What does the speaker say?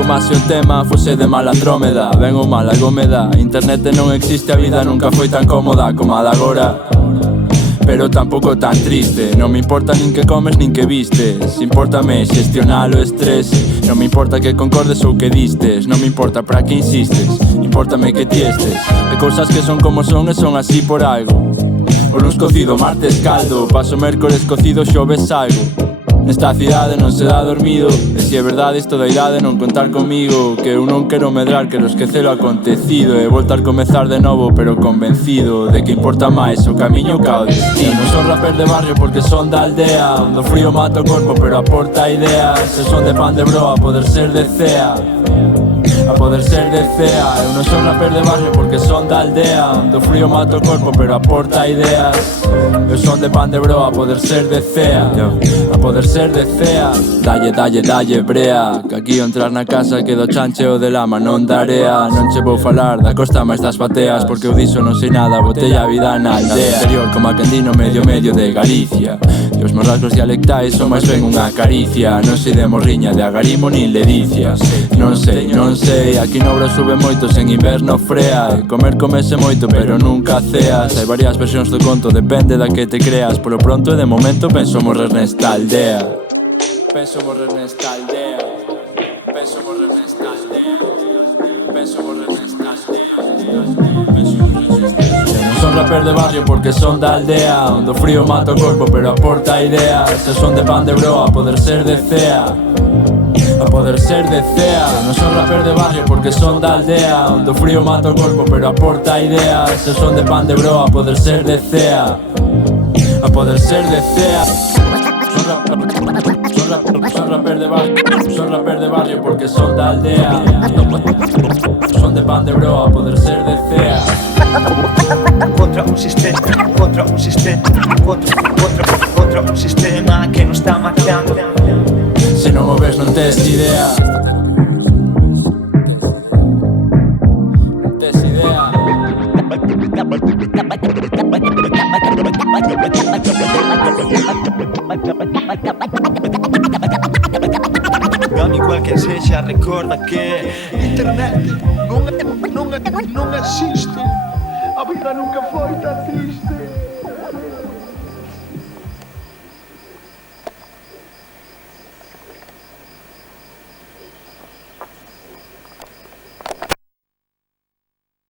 Como se o tema fose de Malandrómeda. Ben ou mal, algo me dá. Internet non existe, a vida nunca foi tan cómoda como a de agora, pero tampouco tan triste. Non me importa nin que comes nin que vistes, importame xestionar o estrés. Non me importa que concordes ou que distes, non me importa para que insistes, importame que ti estes. Hai cousas que son como son e son así por algo. O luns cocido, martes caldo, paso mércores cocido, xoves salgo. Nesta cidade non se dá dormido, e se é verdade isto da idade non contar comigo, que eu non quero medrar, quero esquecer o acontecido e voltar comezar de novo, pero convencido de que importa máis o camiño ca o destino. Non son rapper de barrio porque son da aldea, onde o frío mata o corpo pero aporta ideas. Se son de pan de broa, poder ser de cea, a poder ser de cea. Eu non son rapper de barrio porque son da aldea, onde o frío mata o corpo pero aporta ideas. Eu son de pan de broa, a poder ser de cea, a poder ser de cea. Dalle, dalle, dalle brea, que aquí ao entrar na casa quedo chancheo de lama, non da area. Non che vou falar da costa máis das bateas, porque eu diso non sei nada, botei a vida na aldea. Interior como a Candino, medio medio de Galicia, e os meus rasgos dialectais son máis ben unha caricia. Non sei de morriña, de agarimo nin ledicia. Non sei, non sei, aquí no Ouro sube moito, sen inverno frea. E comer comese moito, pero nunca ceas. Hai varias versións do conto, depende da que te creas. Polo pronto e de momento penso morrer nesta aldea. Penso morrer nesta aldea. Penso morrer nesta aldea. Penso morrer nesta aldea. Eu non son rapper de barrio porque son da aldea, onde o frío mata o corpo pero aporta ideas. Se son de pan de broa, a poder ser de cea, a poder ser de cea. Non son rapper de barrio porque son da aldea, onde o frío mata o corpo pero aporta ideas. Se son de pan de broa, a poder ser de cea, a poder ser de cea. Son rapper de barrio, son rapper de barrio porque son da aldea, son de pan de broa, a poder ser de cea. Contra un sistema, contra un sistema, contra un sistema que nos está matando. Se non o ves non tes idea, non tes idea. Dammi qualche seja, ricorda che internet non esiste, a vida nunca foi tan triste.